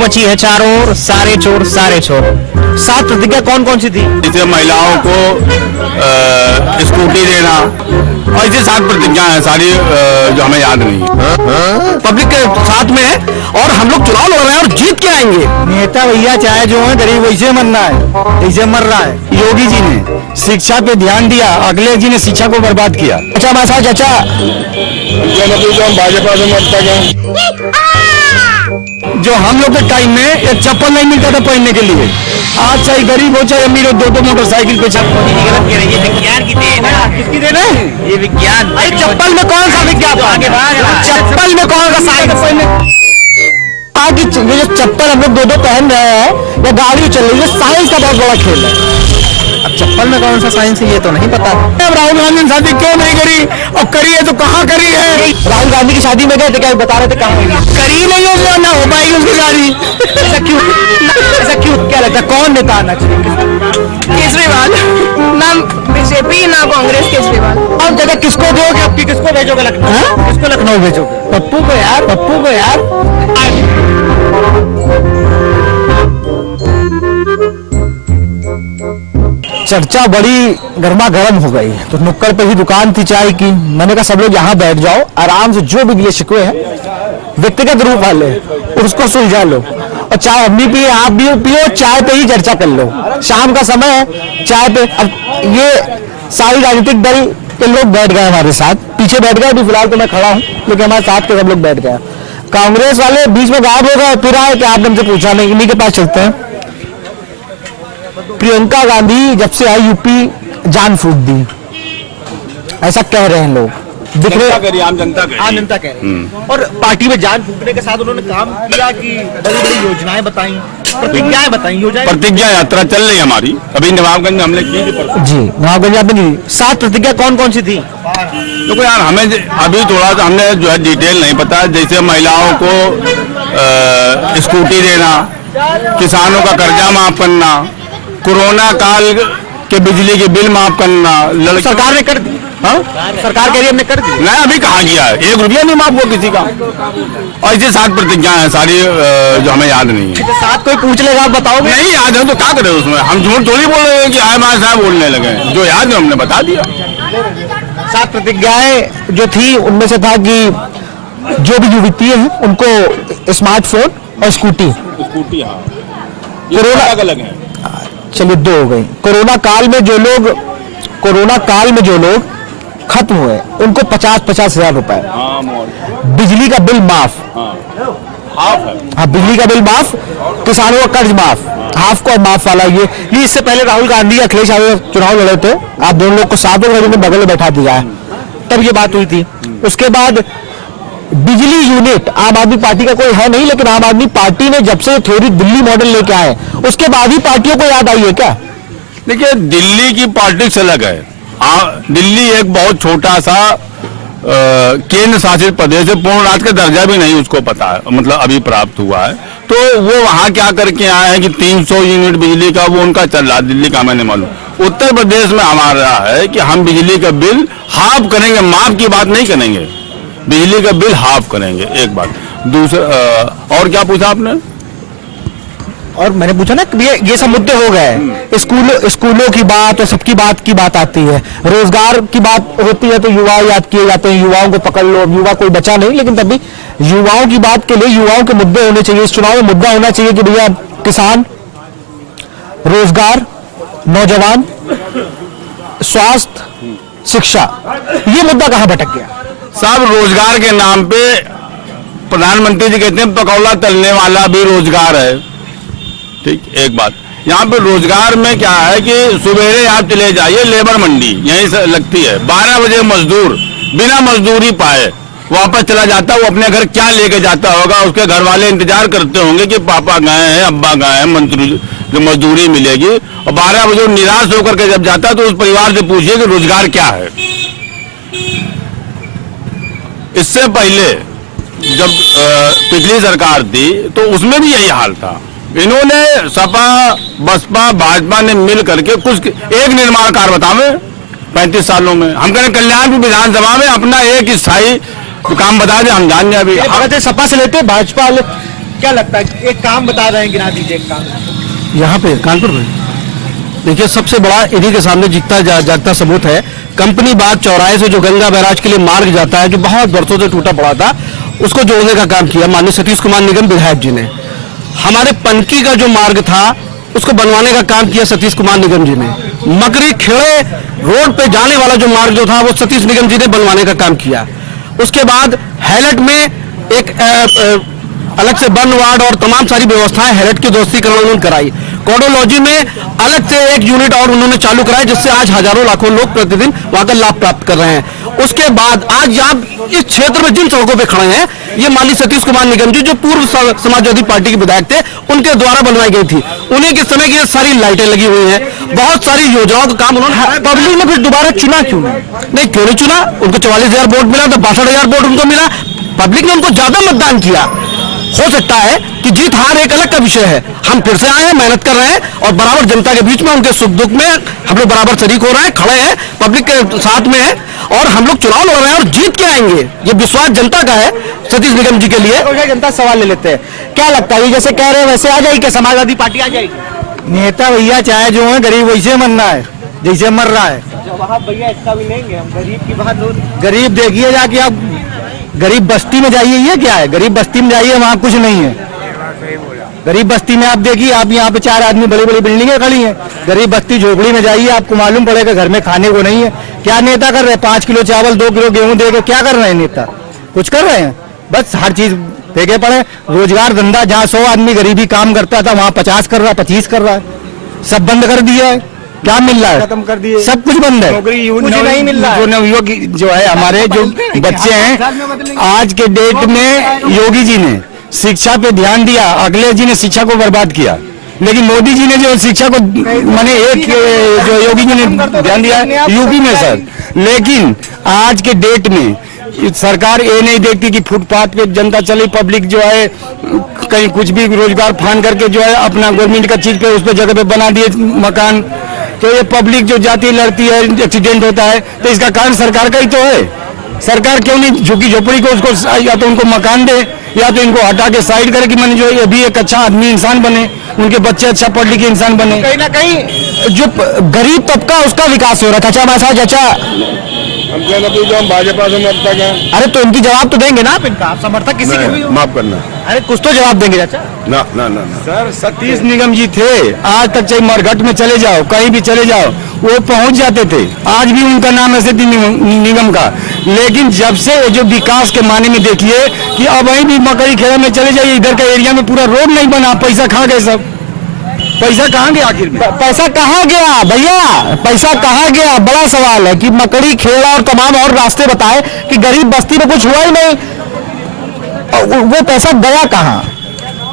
मची है चारों ओर, सारे चोर सारे चोर। 7 प्रतिज्ञा कौन कौन सी थी? जैसे महिलाओं को स्कूटी देना और ऐसे 7 प्रतिज्ञा है सारी जो हमें याद नहीं है। पब्लिक के साथ में है और हम लोग चुनाव लड़ रहे हैं और जीत के आएंगे। नेता भैया चाहे जो है गरीब वैसे मरना है, ऐसे मर रहा है। योगी जी ने शिक्षा पे ध्यान दिया, अगले जी ने शिक्षा को बर्बाद किया। अच्छा मासा चाचा, जो हम भाजपा से मरता गया, जो हम लोग के टाइम में एक चप्पल नहीं मिलता था पहनने के लिए, आज चाहे गरीब हो चाहे अमीर हो, 2-2 मोटरसाइकिल पे गलत कह रही है, विज्ञान की देन है। किसकी देन है? ये विज्ञान। अरे चप्पल में कौन सा विज्ञापन? चप्पल में कौन सा साइंस? आगे ये जो चप्पल हम लोग 2-2 पहन रहे हैं या गाड़ी चल रही है, साइंस का बहुत बड़ा खेल है। अब चप्पल में कौन सा साइंस है ये तो नहीं पता। अब राहुल गांधी ने शादी क्यों नहीं करी और करी है तो कहाँ करी है? राहुल गांधी की शादी में गए थे, क्या बता रहे थे कहाँ हुई? करी नहीं होगी, ना हो पाएगी उसकी शादी। ऐसा क्यों? ऐसा क्यों? क्या लगता है कौन नेता आना चाहिए? केजरीवाल। ना बीजेपी ना कांग्रेस, केजरीवाल। और जगह किसको दोगे? आपकी किसको भेजोगे लखनऊ? किसको लखनऊ भेजोगे? पप्पू को यार, पप्पू को यार। चर्चा बड़ी गर्मा गर्म हो गई, तो नुक्कड़ पे ही दुकान थी चाय की। मैंने कहा सब लोग यहाँ बैठ जाओ, आराम से जो भी गिले शिकवे हैं व्यक्तिगत रूप वाले उसको सुलझा लो, और चाय हम भी पिए, आप भी पियो, चाय पे ही चर्चा कर लो। शाम का समय है, चाय पे। अब ये सारी राजनीतिक दल के लोग बैठ गए हमारे साथ, पीछे बैठ गए। अभी फिलहाल तो मैं खड़ा हूँ, लेकिन हमारे साथ के सब लोग बैठ गए। कांग्रेस वाले बीच में गायब हो गए, फिर आए कि आपने हमसे पूछा नहीं। इन्हीं के पास चलते हैं। प्रियंका गांधी जब से आई यूपी जान फूक दी, ऐसा कह रहे हैं लोग। दिख रहे आम जनता करी। आम जनता कह रही है। और पार्टी में जान फूकने के साथ उन्होंने काम किया कि बड़ी बड़ी योजनाएं बताई, प्रतिज्ञाएं बताई, योजनाएं। प्रतिज्ञा यात्रा चल रही है हमारी, अभी नवाबगंज में हमने की जी, नवाबगंज आपने की। 7 प्रतिज्ञा कौन कौन सी थी? देखो यार, हमें अभी थोड़ा सा हमने जो है डिटेल नहीं पता। जैसे महिलाओं को स्कूटी देना, किसानों का कर्जा माफ करना, कोरोना काल के बिजली के बिल माफ करना, सरकार ने कर दी। हाँ? सरकार कह रही है हमने कर दी। नहीं, अभी कहाँ किया है, 1 रुपया नहीं माफ हुआ किसी का। और ऐसे 7 प्रतिज्ञा है सारी जो हमें याद नहीं है। 7 कोई पूछ लेगा आप बताओगे? नहीं याद है तो क्या करें उसमें? हम झूठ थोड़ी बोल रहे हैं कि आए माए साहब बोलने लगे। जो याद है हमने बता दिया। 7 प्रतिज्ञाएं जो थी उनमें से था कि जो भी युवतियां हैं उनको स्मार्टफोन और स्कूटी। कोरोना अलग है, चलिए 2 हो गई। कोरोना काल में जो लोग खत्म हुए उनको 50-50 हजार रुपए। बिजली का बिल माफ। हाँ, बिजली का बिल माफ, किसानों का कर्ज माफ, हाफ को माफ वाला ये इससे पहले राहुल गांधी अखिलेश यादव चुनाव लड़े थे। आप दोनों लोग को सातों घरों में बगल में बैठा दिया है, तब ये बात हुई थी। उसके बाद बिजली यूनिट आम आदमी पार्टी का कोई है नहीं, लेकिन आम आदमी पार्टी ने जब से थ्योरी दिल्ली मॉडल लेके आए उसके बाद ही पार्टियों को याद आई है क्या? देखिए, दिल्ली की पॉलिटिक्स अलग है। दिल्ली एक बहुत छोटा सा केंद्र शासित प्रदेश है, पूर्ण राज्य का दर्जा भी नहीं उसको पता है, मतलब अभी प्राप्त हुआ है। तो वो वहां क्या करके आए हैं कि 300 यूनिट बिजली का वो उनका चल रहा है, दिल्ली का मैंने मालूम। उत्तर प्रदेश में हमारा है कि हम बिजली का बिल हाफ करेंगे, माफ की बात नहीं करेंगे, बिजली का बिल हाफ करेंगे। एक बात। दूसरा और क्या पूछा आपने? और मैंने पूछा ना ये सब मुद्दे हो गए। स्कूलों की बात और सबकी बात की बात आती है, रोजगार की बात होती है तो युवा याद किए जाते हैं। युवाओं को पकड़ लो, अब युवा कोई बचा नहीं, लेकिन तब भी युवाओं की बात के लिए युवाओं के मुद्दे होने चाहिए। इस चुनाव में मुद्दा होना चाहिए कि भैया किसान, रोजगार, नौजवान, स्वास्थ्य, शिक्षा, ये मुद्दा कहां भटक गया? साहब, रोजगार के नाम पे प्रधानमंत्री जी कहते हैं पकौड़ा तलने वाला भी रोजगार है। ठीक, एक बात यहाँ पे रोजगार में क्या है कि सुबेरे आप चले जाइए, लेबर मंडी यहीं से लगती है, 12 बजे मजदूर बिना मजदूरी पाए वापस चला जाता। वो अपने घर क्या लेके जाता होगा? उसके घर वाले इंतजार करते होंगे कि पापा गए हैं, अब्बा गए हैं, मंत्री जो मजदूरी मिलेगी। और 12 बजे निराश होकर के जब जाता तो उस परिवार से पूछिए कि रोजगार क्या है। इससे पहले जब पिछली सरकार थी तो उसमें भी यही हाल था। इन्होंने सपा, बसपा, भाजपा ने मिल करके कुछ एक निर्माण कार्य बतावे 35 सालों में। हम कहें कल्याणपुर विधानसभा में अपना एक स्थायी काम बता दे, हम जान जाए। अभी सपा से लेते भाजपा क्या लगता है, एक काम बता रहे हैं, गिना दीजिए एक काम। यहाँ पे कानपुर में देखिए सबसे बड़ा इन्हीं के सामने जागता सबूत है कंपनी बाग चौराहे से जो गंगा बैराज के लिए मार्ग जाता है, जो बहुत बरसों से टूटा पड़ा था, उसको जोड़ने का काम किया माननीय सतीश कुमार निगम विधायक जी ने। हमारे पनकी का जो मार्ग था उसको बनवाने का काम किया सतीश कुमार निगम जी ने। मकरी खेड़े रोड पे जाने वाला जो मार्ग जो था वो सतीश निगम जी ने बनवाने का काम किया। उसके बाद हैलट में एक अलग से वन वार्ड और तमाम सारी व्यवस्थाएं हैलट की दोस्तीकरण उन्होंने कराई। कोडोलॉजी में अलग से एक यूनिट और उन्होंने चालू कराया, जिससे आज हजारों लाखों लोग प्रतिदिन वहां का लाभ प्राप्त कर रहे हैं। उसके बाद आज आप इस क्षेत्र में जिन सड़कों पे खड़े हैं, ये माननीय सतीश कुमार निगम जी जो पूर्व समाजवादी पार्टी के विधायक थे, उनके द्वारा बनवाई गई थी। उन्हीं के समय की सारी लाइटें लगी हुई हैं, बहुत सारी योजनाओं का काम उन्होंने। पब्लिक ने फिर दोबारा चुना क्यों नहीं? क्यों नहीं चुना? उनको 44,000 वोट मिला तो 62,000 वोट उनको मिला। पब्लिक ने उनको ज्यादा मतदान किया। हो सकता है कि जीत हार एक अलग का विषय है। हम फिर से आए हैं, मेहनत कर रहे हैं और बराबर जनता के बीच में उनके सुख दुख में हम लोग बराबर शरीक हो रहे हैं, खड़े हैं, पब्लिक के साथ में है और हम लोग चुनाव लड़ रहे हैं और जीत के आएंगे। ये विश्वास जनता का है सतीश निगम जी के लिए। जनता सवाल ले लेते हैं, क्या लगता है जैसे कह रहे हैं वैसे आ जाएगी क्या? समाजवादी पार्टी आ जाएगी? नेता भैया चाहे जो है गरीब वैसे मरना है जैसे मर रहा है। वहाँ भैया इसका भी लेंगे हम, गरीब की बात हो। गरीब देखिए जाके आप गरीब बस्ती में जाइए, ये क्या है? गरीब बस्ती में जाइए, वहाँ कुछ नहीं है। गरीब बस्ती में आप देखिए, आप यहाँ पे 4 आदमी बड़ी बड़ी बिल्डिंगें खड़ी हैं। गरीब बस्ती झोपड़ी में जाइए, आपको मालूम पड़ेगा घर में खाने को नहीं है। क्या नेता कर रहे हैं? 5 किलो चावल 2 किलो गेहूं देके क्या कर रहे हैं नेता? कुछ कर रहे हैं? बस हर चीज फेंके पड़े। रोजगार धंधा जहाँ 100 आदमी गरीबी काम करता था वहाँ 50 कर रहा है, 25 कर रहा है। सब बंद कर दिया है। क्या मिल रहा है? खत्म कर दिए, सब कुछ बंद है, कुछ नहीं मिल रहा है। जो नवयुवक जो है हमारे जो बच्चे हैं, आज के डेट में योगी जी ने शिक्षा पे ध्यान दिया, अखिलेश जी ने शिक्षा को बर्बाद किया, लेकिन मोदी जी ने जो शिक्षा को माने एक जो योगी जी ने ध्यान दिया यूपी में सर। लेकिन आज के डेट में सरकार ये नहीं देखती कि फुटपाथ पे जनता चली, पब्लिक जो है कहीं कुछ भी रोजगार फान करके जो है अपना गवर्नमेंट का चीज पे उस पे जगह पे बना दिए मकान। तो ये पब्लिक जो जाती लड़ती है, एक्सीडेंट होता है, तो इसका कारण सरकार का ही तो है। सरकार क्यों नहीं झुकी झोपड़ी को उसको या तो उनको मकान दे या तो इनको हटा के साइड करे कि मैंने जो ये भी एक अच्छा आदमी इंसान बने, उनके बच्चे अच्छा पढ़ लिखे इंसान बने। कहीं ना कहीं जो गरीब तबका उसका विकास हो रहा है। चाचा चाचा जो हम भाजपा समर्थक हैं। अरे तो इनकी जवाब तो देंगे ना आप? इनका आप समर्थक किसी के भी हो? माफ करना। अरे कुछ तो जवाब देंगे चाचा। ना ना ना सर, सतीश निगम जी थे, आज तक चाहे मरघट में चले जाओ, कहीं भी चले जाओ, वो पहुंच जाते थे। आज भी उनका नाम है सतीश निगम का। लेकिन जब से जो विकास के माने में देखिए कि अब वहीं भी मकई खेड़ा में चले जाइए, इधर का एरिया में पूरा रोड नहीं बना, पैसा कहाँ गए सब? पैसा कहाँ गया आखिर में? पैसा कहाँ गया भैया? पैसा कहाँ गया? बड़ा सवाल है कि मकड़ी खेड़ा और तमाम और रास्ते बताए कि गरीब बस्ती में कुछ हुआ ही नहीं। वो पैसा गया कहाँ?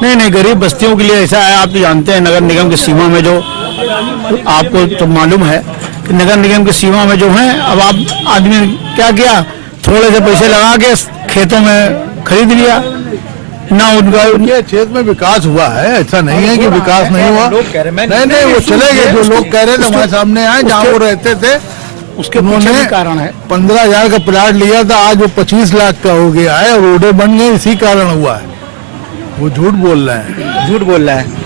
नहीं, गरीब बस्तियों के लिए ऐसा है, आप तो जानते हैं नगर निगम की सीमा में जो आपको तो मालूम है कि नगर निगम की सीमा में जो है, अब आप आदमी क्या किया, थोड़े से पैसे लगा के खेतों में खरीद लिया ना। उनका उनके क्षेत्र में विकास हुआ है, ऐसा नहीं है कि विकास नहीं हुआ। नहीं, वो चले गए। जो लोग कह रहे थे हमारे सामने आए, जहाँ वो रहते थे उसके उन्होंने कारण है 15,000 का प्लाट लिया था, आज वो 25 लाख का हो गया है और रोडें बन गई, इसी कारण हुआ है। वो झूठ बोल रहे हैं। झूठ बोल रहा है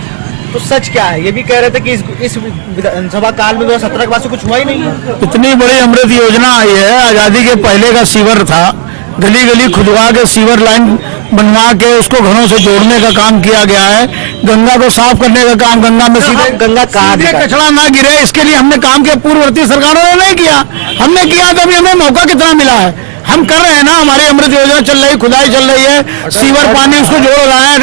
तो सच क्या है? ये भी कह रहे थे कि इस विधानसभा काल में 2017 के बाद से कुछ हुआ ही नहीं है। इतनी बड़ी अमृत योजना आई है। आजादी के पहले का सीवर था, गली गली खुदवा के सीवर लाइन बनवा के उसको घरों से जोड़ने का काम किया गया है। गंगा को साफ करने का काम, गंगा में सीधे गंगा कहाँ कचरा ना गिरे, इसके लिए हमने काम किया। पूर्ववर्ती सरकारों ने नहीं किया, हमने किया, तभी हमें मौका कितना मिला है। हम कर रहे हैं ना, हमारी अमृत योजना चल रही, खुदाई चल रही है, सीवर पानी उसको जोड़ रहा है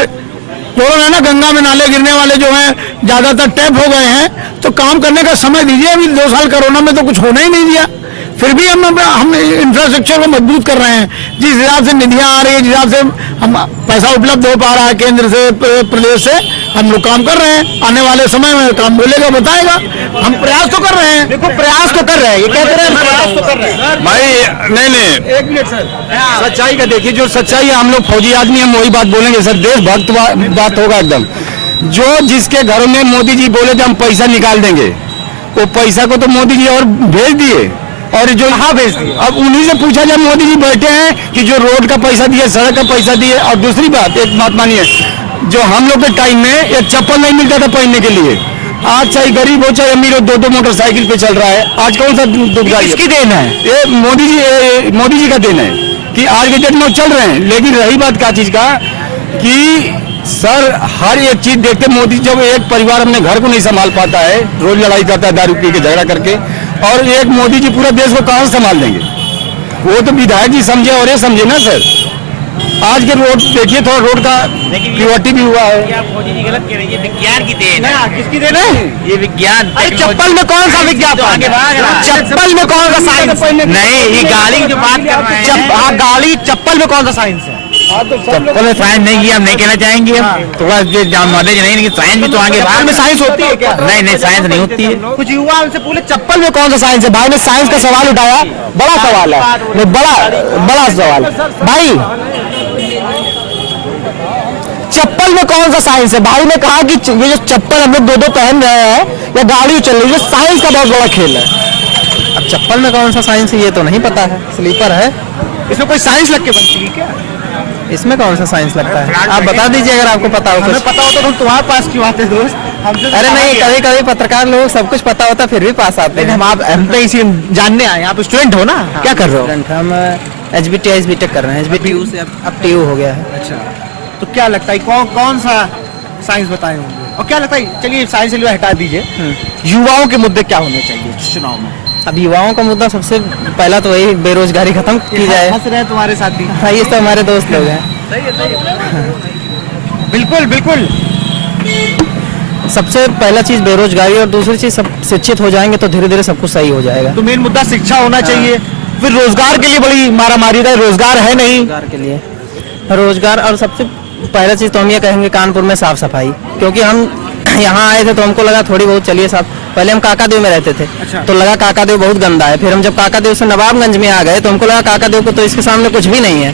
ना। गंगा में नाले गिरने वाले जो हैं ज्यादातर टैप हो गए हैं, तो काम करने का समय दीजिए। अभी 2 साल कोरोना में तो कुछ होना ही नहीं दिया, फिर भी हम इंफ्रास्ट्रक्चर को मजबूत कर रहे हैं। जिस हिसाब से निधियां आ रही है, जिस हिसाब से हम पैसा उपलब्ध हो पा रहा है केंद्र से, प्रदेश से, हम लोग काम कर रहे हैं। आने वाले समय में काम बोलेगा बताएगा। हम प्रयास तो कर रहे हैं। देखो प्रयास तो कर रहे हैं, ये कह रहे हैं प्रयास तो कर रहे हैं भाई। नहीं, 1 मिनट सर, सच्चाई का देखिए, जो सच्चाई है, हम लोग फौजी आदमी, हम वही बात बोलेंगे सर। देशभक्त बात होगा एकदम। जो जिसके घरों में मोदी जी बोले थे हम पैसा निकाल देंगे, वो पैसा को तो मोदी जी और भेज दिए। और जो हाँ भेज दिए, अब उन्हीं से पूछा जब मोदी जी बैठे हैं कि जो रोड का पैसा दिए, सड़क का पैसा दिए। और दूसरी बात, एक बात मानिए, जो हम लोग के टाइम में एक चप्पल नहीं मिलता था पहनने के लिए, आज चाहे गरीब हो चाहे अमीर हो, 2-2 मोटरसाइकिल पे चल रहा है। आज कौन सा दुर्गा किसकी देन है? ये मोदी जी का देन है कि आज के डेट में चल रहे हैं। लेकिन रही बात क्या चीज का कि सर हर एक चीज देखते मोदी, जब एक परिवार अपने घर को नहीं संभाल पाता है, रोज लड़ाई करता है दारू पी के झगड़ा करके, और एक मोदी जी पूरा देश को कहां से संभाल देंगे? वो तो विधायक जी समझे और ये समझे ना सर। आज के रोड देखिए, थोड़ा रोड का प्रियोरिटी भी हुआ है। आप मोदी जी गलत कह रहे हैं, ये विज्ञान की देन है। किसकी देन है? ये विज्ञान। अरे चप्पल में कौन सा विज्ञापन? चप्पल में कौन सा साइंस? नहीं, ये गाड़ी की जो बात कर रहे हैं, गाड़ी चप्पल में कौन सा साइंस है? चप्पल में साइंस नहीं किया, हम नहीं कहना चाहेंगे। हम थोड़ा नॉलेज नहीं, लेकिन साइंस भी तो आगे बात में साइंस होती है क्या? नहीं, साइंस नहीं होती है। कुछ युवा उनसे पूरे चप्पल में कौन सा साइंस है? भाई ने साइंस का सवाल उठाया, बड़ा सवाल है, नहीं बड़ा सवाल। भाई चप्पल में कौन सा साइंस है? भाई ने कहा कि ये जो चप्पल हम लोग 2-2 पहन रहे हैं या गाड़ी चल रही है, साइंस का बहुत बड़ा खेल है। अब चप्पल में कौन सा साइंस है ये तो नहीं पता है, स्लीपर है। इसमें कोई साइंस लग के बनती है क्या? इसमें कौन सा साइंस लगता है? आप बता दीजिए अगर आपको पता हो। हमें पता होता तो तुम्हारे पास क्यों आते दोस्त? अरे नहीं, कभी कभी पत्रकार लोग सब कुछ पता होता फिर भी पास आते हैं। हम तो इसी जानने आए। आप स्टूडेंट हो ना? क्या कर रहे हो? हम HBTI BTech कर रहे हैं। HBTU से अब TU हो गया है। अच्छा, तो क्या लगता है कौन सा साइंस बताए होंगे? और क्या लगता है, चलिए साइंस से हटा दीजिए, युवाओं के मुद्दे क्या होने चाहिए चुनाव में? अब युवाओं का मुद्दा सबसे पहला तो वही बेरोजगारी खत्म की जाए। हंस रहे हैं तुम्हारे साथी। हाँ, ये तो हमारे दोस्त लोग हैं। बिल्कुल बिल्कुल। सबसे पहला चीज बेरोजगारी, और दूसरी चीज सब शिक्षित हो जाएंगे तो धीरे धीरे सब कुछ सही हो जाएगा। तो मेन मुद्दा शिक्षा होना चाहिए। फिर रोजगार के लिए बड़ी मारामारी है, रोजगार है नहीं। रोजगार के लिए रोजगार, और सबसे पहला चीज तो हम ये कहेंगे कानपुर में साफ सफाई, क्योंकि हम यहाँ आए थे तो हमको लगा थोड़ी बहुत चलिए साफ। पहले हम काकादेव में रहते थे। अच्छा। तो लगा काकादेव बहुत गंदा है। फिर हम जब काकादेव से नवाबगंज में आ गए तो हमको लगा काकादेव को तो इसके सामने कुछ भी नहीं है।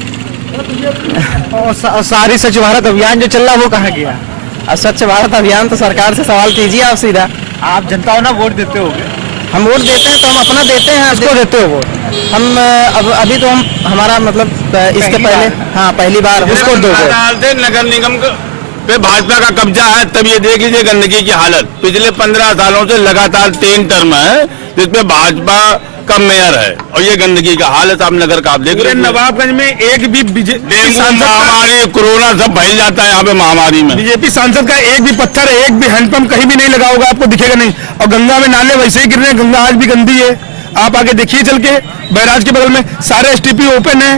और सारी स्वच्छ भारत अभियान जो चल रहा है वो कहाँ गया? और स्वच्छ भारत अभियान तो सरकार से सवाल कीजिए आप सीधा। आप जनता हो ना, वोट देते हो? हम वोट देते हैं तो हम अपना देते हैं। किसको देते हो वोट? हम अभी तो हम हमारा मतलब इसके पहले, हाँ पहली बार किसको दोगे? नगर निगम पे भाजपा का कब्जा है, तब ये देख लीजिए गंदगी की हालत। पिछले 15 सालों से लगातार 3 टर्म है जिसपे भाजपा का मेयर है, और ये गंदगी का हालत आप नगर का आप देख रहे हैं। नवाबगंज में एक भी डेंगू महामारी, कोरोना सब फैल जाता है यहाँ पे महामारी में। बीजेपी सांसद का एक भी पत्थर, एक भी हैंडपंप कहीं भी नहीं लगा होगा, आपको दिखेगा नहीं। और गंगा में नाले वैसे ही गिर रहे हैं, गंगा आज भी गंदी है। आप आगे देखिए चल के, बैराज के बगल में सारे STP ओपन है।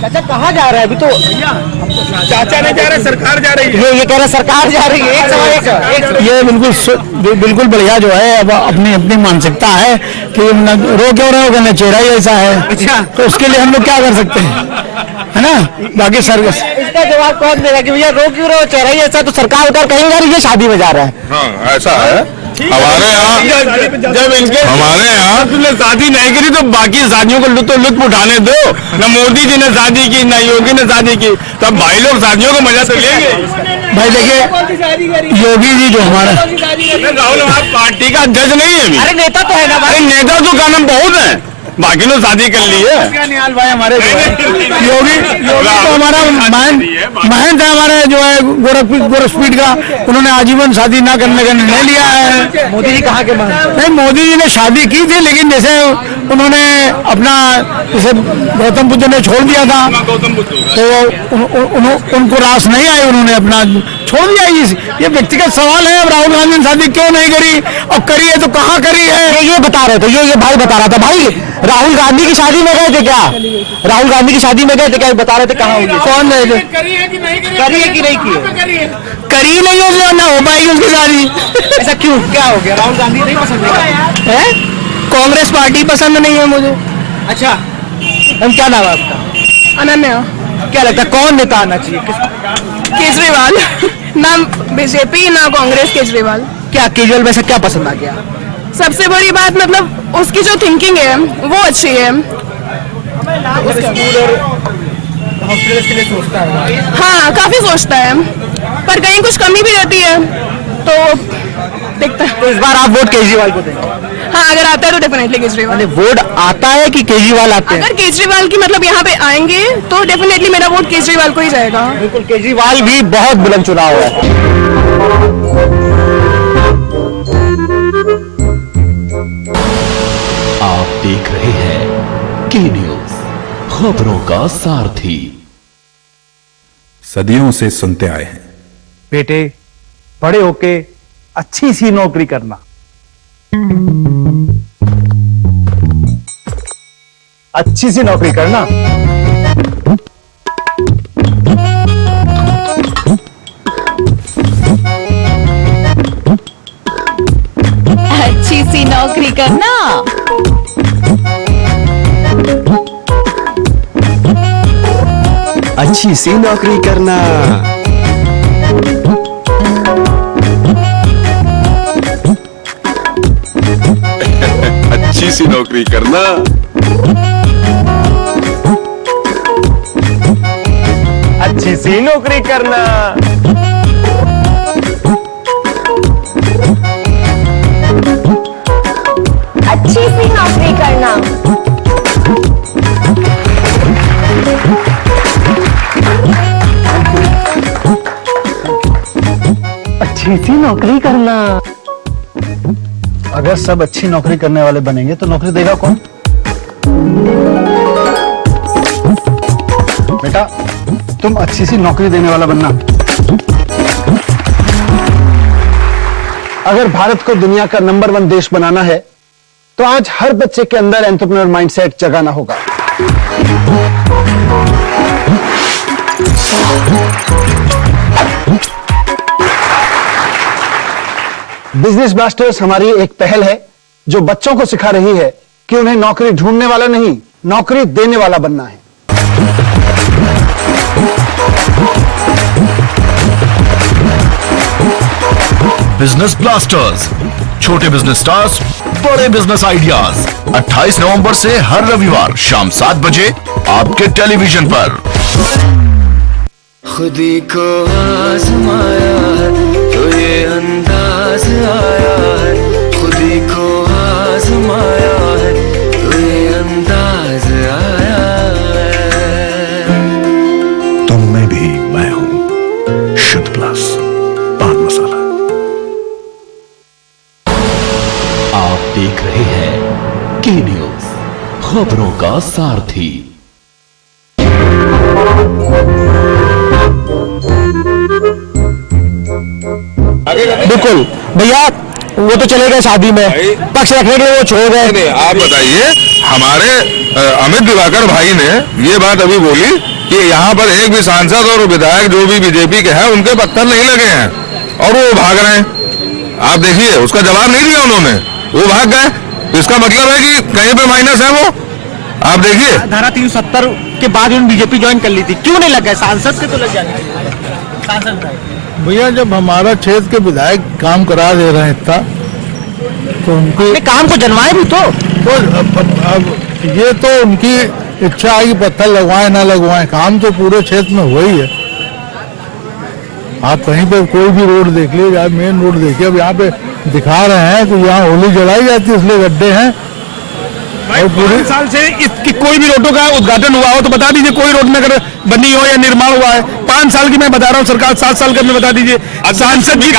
चाचा कहाँ जा रहा है अभी? तो चाचा नहीं जा रहे, सरकार जा रही है। ये कह रहा सरकार जा रही है। एक ये बिल्कुल बढ़िया जो है, अब अपनी अपनी मानसिकता है कि रो क्यों रहे हो, चेहरा ही ऐसा है। अच्छा, तो उसके लिए हम लोग क्या कर सकते हैं, है ना? बाकी सर इसका जवाब कौन देगा कि भैया रो क्यों रहे हो, चेहरा ही ऐसा? तो सरकार उधर कहेंगे ये शादी में जा रहा है। हाँ ऐसा है हमारे यहाँ। जब इनके हमारे यहाँ तुमने शादी नहीं करी तो बाकी शादियों को लुत्फ उठाने दो। न मोदी जी ने शादी की, न योगी ने शादी की, तब भाई लोग शादियों को मजा तो लेंगे। भाई देखिए, योगी जी जो हमारा राहुल आप पार्टी का अध्यक्ष नहीं है अभी। अरे नेता तो है ना भाई। अरे नेता तो का नाम बहुत है, बाकी ने शादी कर ली है। निहाल भाई हमारे योगी तो हमारा महंत है, हमारे जो है गोरखपीठ का, उन्होंने आजीवन शादी ना करने का निर्णय लिया है। मोदी जी कहाँ के महंत? नहीं, मोदी जी ने शादी की थी, लेकिन जैसे उन्होंने अपना जैसे गौतम बुद्ध ने छोड़ दिया था तो उनको रास नहीं आई, उन्होंने अपना छोड़ दिया। ये व्यक्तिगत सवाल है। अब राहुल गांधी ने शादी क्यों नहीं करी, और करी है तो कहाँ करी है? ये बता रहे थे, ये भाई बता रहा था। भाई राहुल गांधी की शादी में गए थे क्या? राहुल गांधी की शादी में गए थे क्या? बता रहे थे कहाँ होगी? कौन गए थे? करी है कि नहीं की? करी नहीं हो, ना हो पाएगी उसकी शादी। ऐसा क्यों, क्या हो गया? राहुल गांधी नहीं पसंद है? कांग्रेस पार्टी पसंद नहीं है मुझे। अच्छा, हम क्या नाम है आपका? अनन्या। क्या लगता है कौन नेता आना चाहिए? केजरीवाल। ना बीजेपी ना कांग्रेस, केजरीवाल। क्या केजरीवाल में से क्या पसंद आ गया? सबसे बड़ी बात मतलब उसकी जो थिंकिंग है वो अच्छी है। हॉस्पिटल के लिए सोचता है। हाँ काफी सोचता है, पर कहीं कुछ कमी भी रहती है। तो दिखता है। तो इस बार आप वोट केजरीवाल को देंगे? हाँ, अगर आता है तो डेफिनेटली केजरीवाल। वोट आता है कि केजरीवाल आते हैं? अगर केजरीवाल की मतलब यहाँ पे आएंगे तो डेफिनेटली मेरा वोट केजरीवाल को ही जाएगा। बिल्कुल, केजरीवाल भी बहुत बुलंद चुनाव है। आप देख रहे हैं के न्यूज, खबरों का सारथी। सदियों से सुनते आए हैं, बेटे बड़े होके अच्छी सी नौकरी करना, अच्छी सी नौकरी करना। अच्छी सी नौकरी करना। अच्छी सी नौकरी करना। अच्छी सी नौकरी करना। अच्छी सी नौकरी करना। अच्छी सी नौकरी करना। अच्छी सी नौकरी करना। अगर सब अच्छी नौकरी करने वाले बनेंगे तो नौकरी देगा कौन? बेटा तुम अच्छी सी नौकरी देने वाला बनना। अगर भारत को दुनिया का नंबर 1 देश बनाना है तो आज हर बच्चे के अंदर एंटरप्रेन्योर माइंडसेट जगाना होगा। बिजनेस ब्लास्टर्स हमारी एक पहल है जो बच्चों को सिखा रही है कि उन्हें नौकरी ढूंढने वाला नहीं, नौकरी देने वाला बनना है। बिजनेस ब्लास्टर्स, छोटे बिजनेस स्टार्स, बड़े बिजनेस आइडियाज। 28 नवंबर से हर रविवार शाम 7 बजे आपके टेलीविजन पर। खुदी को आजमाया है तो ये अंदाज आया है, खुदी को आजमाया है तो ये अंदाज आया है। तुम में भी मैं हूं, शुद्ध प्लस पान मसाला। आप देख रहे हैं के न्यूज, खबरों का सारथी। बिल्कुल भैया, वो तो चले गए शादी में, पक्ष रखने के लिए वो छोड़ गए। आप बताइए, हमारे अमित दिवाकर भाई ने ये बात अभी बोली कि यहाँ पर एक भी सांसद और विधायक जो भी बीजेपी के हैं उनके पत्थर नहीं लगे हैं और वो भाग रहे हैं। आप देखिए, उसका जवाब नहीं दिया उन्होंने, वो भाग गए। तो इसका मतलब है कि कहीं पे माइनस है वो। आप देखिए, धारा 370 के बाद उन्होंने बीजेपी ज्वाइन कर ली थी, क्यों नहीं लग गए? सांसद के तो लग जाने चाहिए। सांसद भैया जब हमारा क्षेत्र के विधायक काम करा दे रहे हैं इतना, तो उनके काम को जनवाए भी तो अब ये तो उनकी इच्छा है कि पत्थर लगवाएं ना लगवाएं, काम तो पूरे क्षेत्र में हुआ ही है। आप कहीं पे कोई भी रोड देख लीजिए, मेन रोड देखिए, अब यहाँ पे दिखा रहे हैं तो यहाँ होली जलाई जाती है इसलिए गड्ढे हैं। और पूरे साल से इसकी कोई भी रोडों का उद्घाटन हुआ हो तो बता दीजिए, कोई रोड में अगर बनी हो या निर्माण हुआ है। 5 साल की मैं बता रहा हूँ, सरकार 7 साल का में बता दीजिए। सांसद जी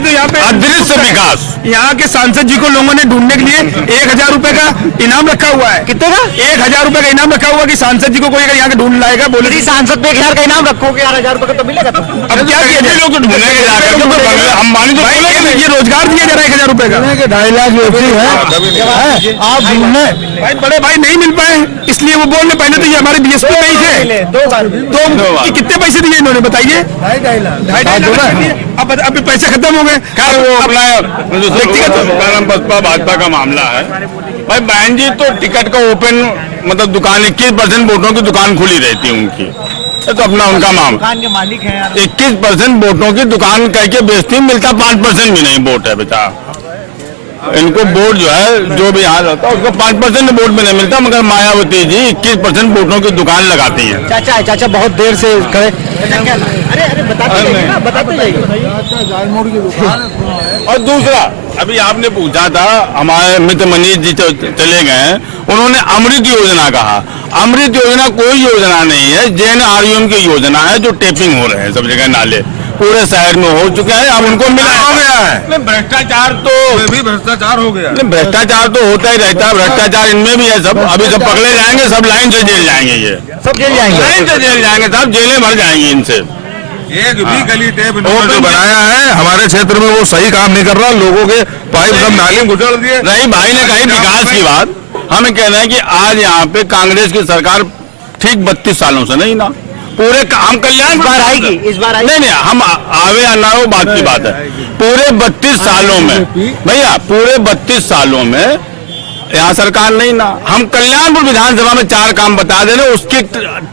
तो यहाँ पे अदृश्य विकास, यहाँ के सांसद जी को लोगों ने ढूंढने के लिए 1000 रुपए का इनाम रखा हुआ है। कितने का? 1000 रुपए का इनाम रखा हुआ कि सांसद जी को कोई अगर यहाँ के ढूंढ लाएगा, बोले सांसद पे 1000 का इनाम रखोगे, 1000 रुपए का तो मिलेगा। अब क्या किया जाए? लोग तो ढूंढेंगे जाकर, अंबानी तो ये रोजगार दिया जा रहा है 1000 रुपए का। 2.5 लाख व्यक्ति है, आप ढूंढने भाई बड़े भाई नहीं मिल पाए, इसलिए वो बोल रहे पहले तो ये हमारे बीएसपी में ही थे। तो कितने पैसे दिए इन्होंने बताइए? 2.5 लाख। अब पैसे खत्म हो गए। वो अपना व्यक्तिगत बसपा भाजपा का मामला है भाई। बहन जी तो टिकट का ओपन मतलब दुकान 21% वोटों की दुकान खुली रहती है उनकी, तो अपना उनका मामला। दुकान के मालिक हैं यार। 21% वोटों की दुकान कह के बेचती, मिलता 5% भी नहीं वोट है बेटा। इनको वोट जो है जो भी यहाँ रहता है उसको 5% वोट में नहीं मिलता, मगर मायावती जी 21% वोटों की दुकान लगाती हैं। चाचा बहुत देर से खड़े। अरे बताते जाइए। और दूसरा, अभी आपने पूछा था, हमारे मित्र मनीष जी चले गए हैं, उन्होंने अमृत योजना कहा। अमृत योजना कोई योजना नहीं है, JNRUM की योजना है जो टेपिंग हो रहे हैं सब जगह, नाले पूरे शहर में हो चुके हैं, अब उनको मिला हो गया है। भ्रष्टाचार तो भी भ्रष्टाचार हो गया, भ्रष्टाचार तो होता ही रहता है, भ्रष्टाचार इनमें भी है सब। अभी सब पकड़े जाएंगे, सब लाइन से जेल जाएंगे, ये सब जेल जाएंगे, लाइन से जेल जाएंगे, सब जेलें भर जाएंगी इनसे। एक भी गली टेप जो बनाया है हमारे क्षेत्र में वो सही काम नहीं कर रहा, लोगों के पाइप सब नाली में घुसल दिए। नहीं, भाई ने कही विकास की बात, हमें कहना है कि आज यहाँ पे कांग्रेस की सरकार ठीक 32 सालों से नहीं ना, पूरे काम कल्याण इस बार आएगी, इस बार आएगी। नहीं, हम आवे या ना हो बात की बात है। पूरे 32 सालों में भैया, पूरे 32 सालों में यहाँ सरकार नहीं ना, हम कल्याणपुर विधानसभा में 4 काम बता दे रहे, उसकी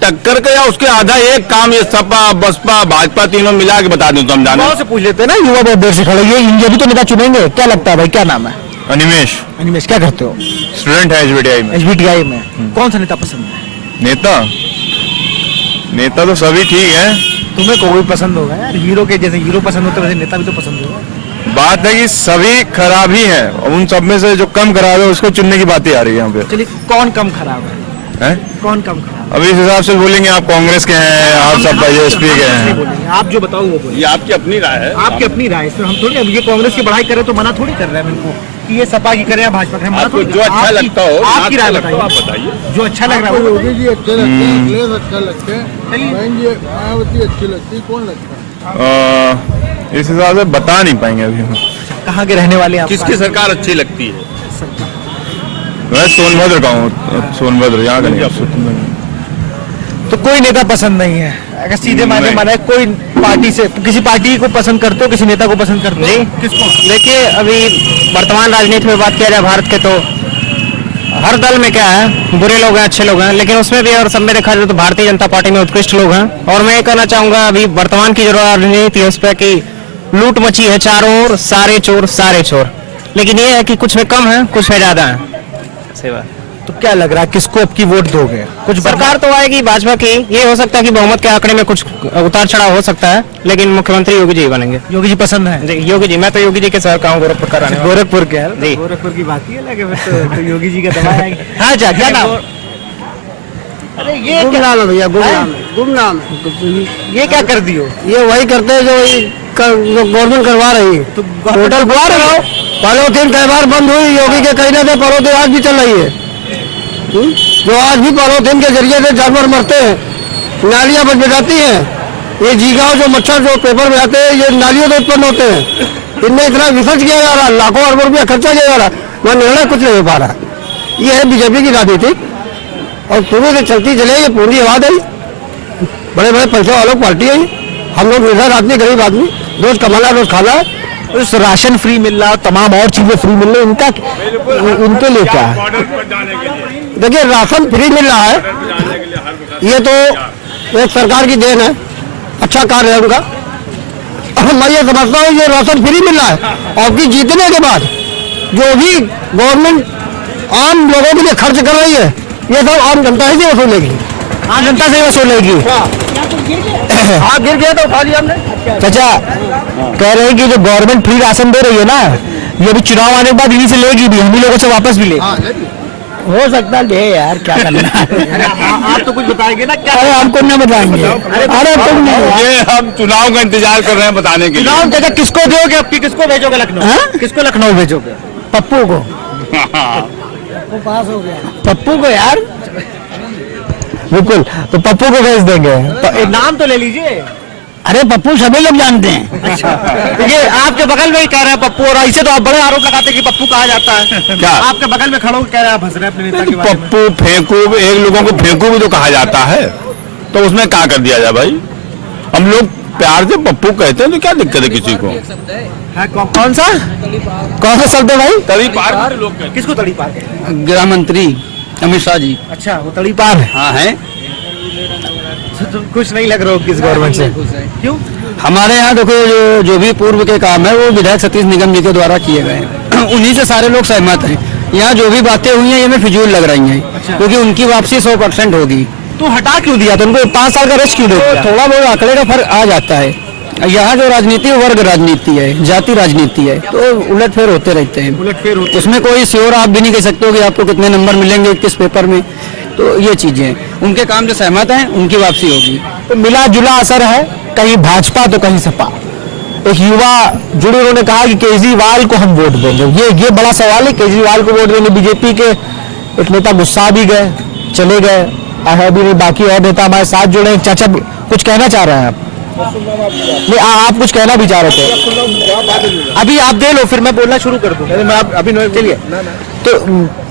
टक्कर का या उसके आधा एक काम ये सपा बसपा भाजपा तीनों मिला के बता दें तो हम जाने से पूछ लेते हैं ना, युवा बहुत देर से खड़े, ये भी तो नेता चुनेंगे, क्या लगता है भाई, क्या नाम है? अनिमेश, क्या करते हो? स्टूडेंट है SBTI में। कौन सा नेता पसंद है? नेता तो सभी ठीक है, तुम्हें कोई पसंद होगा यार, हीरो के जैसे हीरो पसंद होता है वैसे नेता भी तो पसंद होगा। बात है कि सभी खराब ही है, उन सब में से जो कम खराब है उसको चुनने की बातें आ रही है यहाँ पे। चलिए, कौन कम खराब है? कौन कम खराब? अभी इस हिसाब से बोलेंगे आप कांग्रेस के हैं, आप सब BJP के हैं। आप जो बताओ वो बोलिए। ये आपकी अपनी राय है, आपकी अपनी राय, इसमें हम थोड़ी, अब ये कांग्रेस की बढ़ाई करे तो मना थोड़ी कर रहे हैं इनको कि ये सपा की करे या भाजपा की, मना थोड़ी। जो अच्छा लगता हो, आपकी राय आप बताइए, बताइए जो अच्छा लग रहा है। योगी जी अच्छे लगते हैं, अखिलेश अच्छा लगते हैं, मायावती अच्छी लगती है, कौन लगता है? इस हिसाब से बता नहीं पाएंगे अभी हम। कहाँ के रहने वाले हैं? किसकी सरकार अच्छी लगती है? मैं सोनभद्र का हूँ, सोनभद्र यहाँ का नहीं। तो कोई नेता पसंद नहीं है, अगर सीधे मायने माना है, कोई पार्टी से, किसी पार्टी को पसंद करते हो, किसी नेता को पसंद करते हो? जी, किसको? देखिए अभी वर्तमान राजनीति में बात किया जाए भारत के, तो हर दल में क्या है, बुरे लोग हैं, अच्छे लोग हैं, लेकिन उसमें भी और सब में देखा जाए तो भारतीय जनता पार्टी में उत्कृष्ट लोग हैं। और मैं ये कहना चाहूंगा, अभी वर्तमान की जो राजनीति है उस पर की लूट मची है चारों ओर, सारे चोर, लेकिन ये है कि कुछ में कम है, कुछ में ज्यादा है। सेवा तो क्या लग रहा है, किसको अब की वोट दोगे? कुछ सरकार तो आएगी भाजपा की, ये हो सकता है कि बहुमत के आंकड़े में कुछ उतार चढ़ाव हो सकता है, लेकिन मुख्यमंत्री योगी जी बनेंगे। योगी जी पसंद है? जी, योगी जी, मैं तो योगी जी के शहर का हूँ, गोरखपुर का रहने वाला। गोरखपुर के यार, जी, गोरखपुर की बात ही अलग है, फिर तो योगी जी का दबाव आएगा। हाँ क्या नाम? अरे ये गुमनाम है भैया, गुमनाम। ये क्या कर दियो? ये वही करते हैं जो गवर्नमेंट करवा रही है, तो होटल बुला रहे हो, पॉलिथीन कई बार बंद हुई, योगी के कहने से पॉलिथीन आज भी चल रही है। जो आज भी पॉलिथीन के जरिए से जानवर मरते हैं, नालियां बच जाती हैं, ये जीगाव जो मच्छर जो पेपर में आते हैं, ये नालियों से उत्पन्न होते हैं, इनमें इतना रिसर्च किया जा रहा, लाखों अरबों रुपया खर्चा किया जा रहा, वह निर्णय कुछ नहीं हो पा रहा। ये है बीजेपी की राजनीति, और शुरू से चलती चले, ये पूरी आवाज है, बड़े बड़े पैसे वालों की पार्टी है। हम लोग निर्धन आदमी, गरीब आदमी, रोज कमाना रोज खाना है। उस राशन फ्री मिल रहा है, तमाम और चीजें फ्री मिल रही, इनका इनके लिए क्या है? देखिए, राशन फ्री मिल रहा है, ये तो एक सरकार की देन है, अच्छा कार्य है उनका। मैं ये समझता हूँ ये राशन फ्री मिल रहा है, और जीतने के बाद जो भी गवर्नमेंट आम लोगों के लिए खर्च कर रही है, ये सब आम जनता ही से वसूलेगी, आम जनता से वसूलेगी। आप गिर गया तो उठा लिया हमने। चाचा कह रहे हैं कि जो गवर्नमेंट फ्री राशन दे रही है ना, ये भी चुनाव आने के बाद इन्हीं से लेगी भी, हम ही लोगों से वापस भी ले। हो सकता है यार, क्या करना है। आप तो कुछ बताएंगे ना? क्या? अरे हमको न बताएंगे, अरे तुम ये हम चुनाव का इंतजार कर रहे हैं बताने के लिए। चुनाव चाचा किसको दोगे, अब की किसको भेजोगे लखनऊ? किसको लखनऊ भेजोगे? पप्पू को। पास हो गया पप्पू को यार, बिल्कुल, तो पप्पू को भेज देंगे। नाम तो ले लीजिए। अरे पप्पू सभी लोग जानते हैं। अच्छा, ये आपके बगल में ही कह रहे हैं पप्पू, और ऐसे तो आप बड़े आरोप लगाते हैं कि पप्पू कहा जाता है। क्या आपके बगल में खड़ो कह रहे हैं, आप हंस रहे हैं अपने नेता के बारे में। पप्पू फेंकू, एक लोगों को फेंकू भी तो कहा जाता है, तो उसमें क्या कर दिया जाए भाई? हम लोग प्यार से पप्पू कहते हैं, तो क्या दिक्कत है किसी को? है कौन सा शब्द है भाई? तड़ी पार लोग कहते हैं। किसको तड़ी पार कहते हैं? गृह मंत्री अमित शाह जी। अच्छा, वो तड़ी पार है। हाँ है। तुम खुश नहीं लग रहे हो किस गवर्नमेंट से? क्यों? हमारे यहाँ देखो जो भी पूर्व के काम है वो विधायक सतीश निगम जी के द्वारा किए गए हैं। उन्हीं से सारे लोग सहमत हैं। यहाँ जो भी बातें हुई हैं ये हमें फिजूल लग रही हैं, क्योंकि उनकी वापसी 100% होगी। तो हटा क्यों दिया था उनको? 5 साल का रेस्ट क्यों दे दिया? थोड़ा बहुत आंकड़े का फर्क आ जाता है। यहाँ जो राजनीति है वर्ग राजनीति है, जाति राजनीति है, तो उलटफेर होते रहते हैं। उसमें कोई श्योर आप भी नहीं कह सकते हो कि आपको कितने नंबर मिलेंगे किस पेपर में। तो ये चीजें हैं, उनके काम जो सहमत हैं उनकी वापसी होगी। तो मिला जुला असर है, कहीं भाजपा तो कहीं सपा। एक युवा जुड़े, उन्होंने कहा कि केजरीवाल को हम वोट देंगे। ये बड़ा सवाल है, केजरीवाल को वोट देंगे। बीजेपी के एक नेता गुस्सा भी गए, चले गए, है भी नहीं। बाकी और नेता हमारे साथ जुड़े हैं। चाचा कुछ कहना चाह रहे हैं आप? नहीं, आप कुछ कहना भी चाह रहे थे। अभी आप दे लो, फिर मैं बोलना शुरू कर दूं। मैं अभी चलिए। तो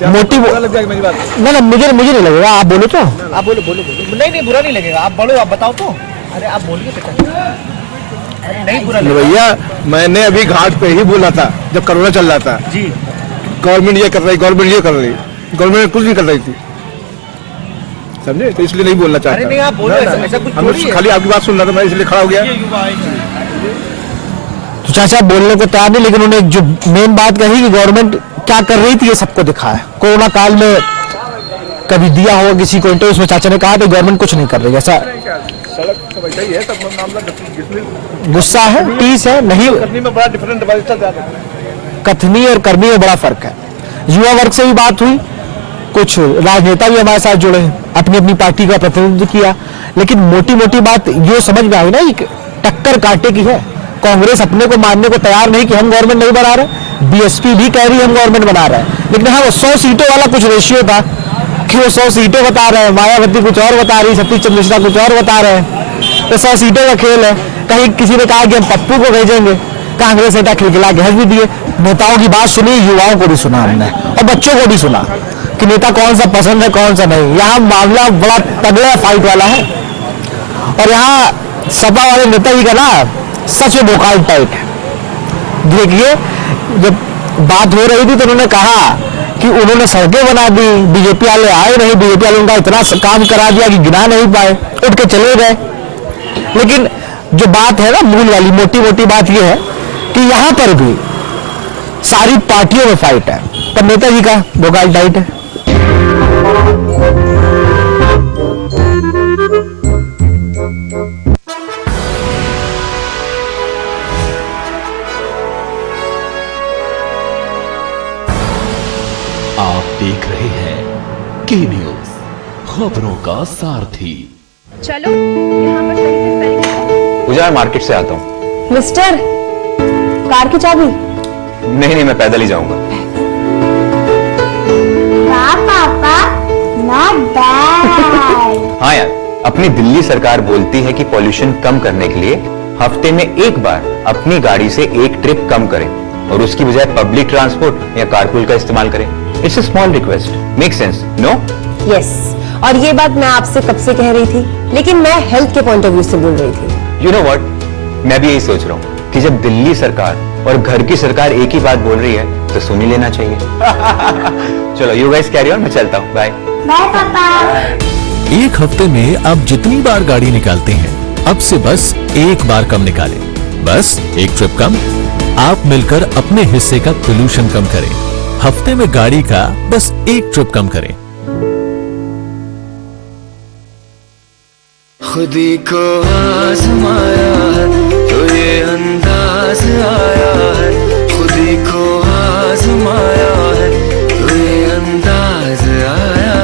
मोटिव ना मुझे नहीं लगेगा। आप बोलो तो, आप बोलो। नहीं बुरा नहीं लगेगा। आप बोलो, आप बताओ तो। अरे आप बोलिए नहीं बुरा भैया, मैंने अभी घाट पे ही बोला था जब कोरोना चल रहा था जी, गवर्नमेंट ये कर रही, गवर्नमेंट ये कर रही, गवर्नमेंट कुछ नहीं कर रही थी, समझे? तो इसलिए नहीं बोलना चाहता। नहीं, आप बोलो, ऐसा कुछ खाली आपकी बात सुन रहा था मैं, इसलिए खड़ा हो गया। तो चाचा बोलने को तैयार नहीं, लेकिन उन्होंने जो मेन बात कही कि गवर्नमेंट क्या कर रही थी ये सबको दिखा है। कोरोना काल में कभी दिया होगा किसी को इंटरव्यू, उसमें चाचा ने कहा था गवर्नमेंट कुछ नहीं कर रही। ऐसा गुस्सा है, पीस है, नहीं में बड़ा डिफरेंट, कथनी और करनी में बड़ा फर्क है। युवा वर्ग से भी बात हुई, कुछ राजनेता भी हमारे साथ जुड़े, अपनी अपनी पार्टी का प्रतिनिधित्व किया, लेकिन मोटी मोटी बात ये समझ में आई ना, एक टक्कर कांटे की है। कांग्रेस अपने को मानने को तैयार नहीं कि हम गवर्नमेंट नहीं बना रहे, बीएसपी भी कह रही है हम गवर्नमेंट बना रहे हैं, लेकिन हाँ वो 100 सीटों वाला कुछ रेशियो था कि वो 100 सीटें बता रहे हैं, मायावती कुछ और बता रही, सतीश चंद्र मिश्रा कुछ और बता रहे हैं। तो 100 सीटों का खेल है। कहीं किसी ने कहा कि हम पप्पू को भेजेंगे, कांग्रेस नेता खिलखिला के हंस भी दिए। नेताओं की बात सुनी, युवाओं को भी सुना हमने और बच्चों को भी सुना कि नेता कौन सा पसंद है कौन सा नहीं। यहाँ मामला बड़ा तगड़ा फाइट वाला है, और यहाँ सपा वाले नेता जी का ना सच में भोकाल टाइट है। देखिए जब बात हो रही थी तो उन्होंने कहा कि उन्होंने सड़कें बना दी, बीजेपी वाले आए नहीं, बीजेपी वाले उनका इतना काम करा दिया कि गिना नहीं पाए, उठ के चले गए। लेकिन जो बात है ना मूल वाली, मोटी मोटी बात यह है कि यहाँ पर भी सारी पार्टियों में फाइट है, पर नेताजी का भोकाल टाइट है। आप देख रहे हैं के न्यूज, खबरों का सारथी। चलो यहाँ पर सही से स्पेलिंग करो। पूजा, मार्केट से आता हूँ। मिस्टर, कार की चाबी? नहीं, मैं पैदल ही जाऊंगा। पापा, नॉट बैड। हाँ यार, अपनी दिल्ली सरकार बोलती है कि पॉल्यूशन कम करने के लिए हफ्ते में एक बार अपनी गाड़ी से एक ट्रिप कम करें और उसकी बजाय पब्लिक ट्रांसपोर्ट या कारपूल का इस्तेमाल करें। It's a small request, make sense, no? Yes, और ये बात मैं आपसे कब से कह रही थी, लेकिन मैं हेल्थ के पॉइंट ऑफ व्यू से बोल रही थी। यू नो व्हाट, मैं भी यही सोच रहा हूँ कि जब दिल्ली सरकार और घर की सरकार एक ही बात बोल रही है तो सुन ही लेना चाहिए। चलो यू गाइस कैरी ऑन, मैं चलता हूँ, बाय। बाय पापा। एक हफ्ते में आप जितनी बार गाड़ी निकालते हैं, अब से बस एक बार कम निकालें। बस एक ट्रिप कम, आप मिलकर अपने हिस्से का पोल्यूशन कम करें। हफ्ते में गाड़ी का बस एक ट्रिप कम करें। खुदी को आजमाया है तो ये अंदाज आया है, खुदी को आजमाया है तो ये अंदाज आया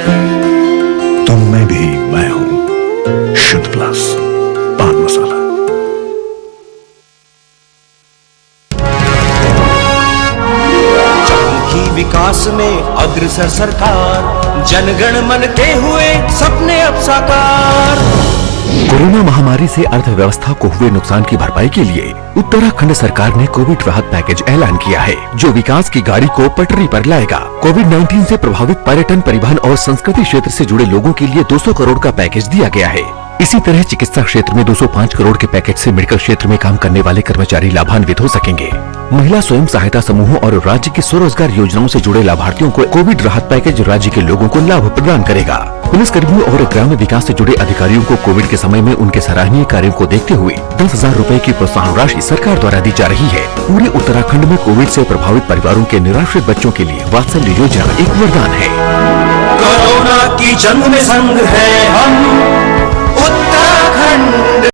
है। तुम में भी मैं हूं, शुद्ध प्लस पान मसाला। विकास में अग्रसर सरकार, जनगण मन के हुए सपने अब साकार। कोरोना महामारी से अर्थव्यवस्था को हुए नुकसान की भरपाई के लिए उत्तराखंड सरकार ने कोविड राहत पैकेज ऐलान किया है, जो विकास की गाड़ी को पटरी पर लाएगा। कोविड-19 से प्रभावित पर्यटन, परिवहन और संस्कृति क्षेत्र से जुड़े लोगों के लिए 200 करोड़ का पैकेज दिया गया है। इसी तरह चिकित्सा क्षेत्र में 205 करोड़ के पैकेज से मेडिकल क्षेत्र में काम करने वाले कर्मचारी लाभान्वित हो सकेंगे। महिला स्वयं सहायता समूहों और राज्य की स्वरोजगार योजनाओं से जुड़े लाभार्थियों को कोविड राहत पैकेज राज्य के लोगों को लाभ प्रदान करेगा। पुलिस कर्मियों और ग्राम्य विकास से जुड़े अधिकारियों को कोविड के समय में उनके सराहनीय कार्यों को देखते हुए 10,000 रूपए की प्रोत्साहन राशि सरकार द्वारा दी जा रही है। पूरे उत्तराखंड में कोविड से प्रभावित परिवारों के निराश्रित बच्चों के लिए वात्सल्य योजना एक वरदान है। कोरोना की जंग में संग है हम,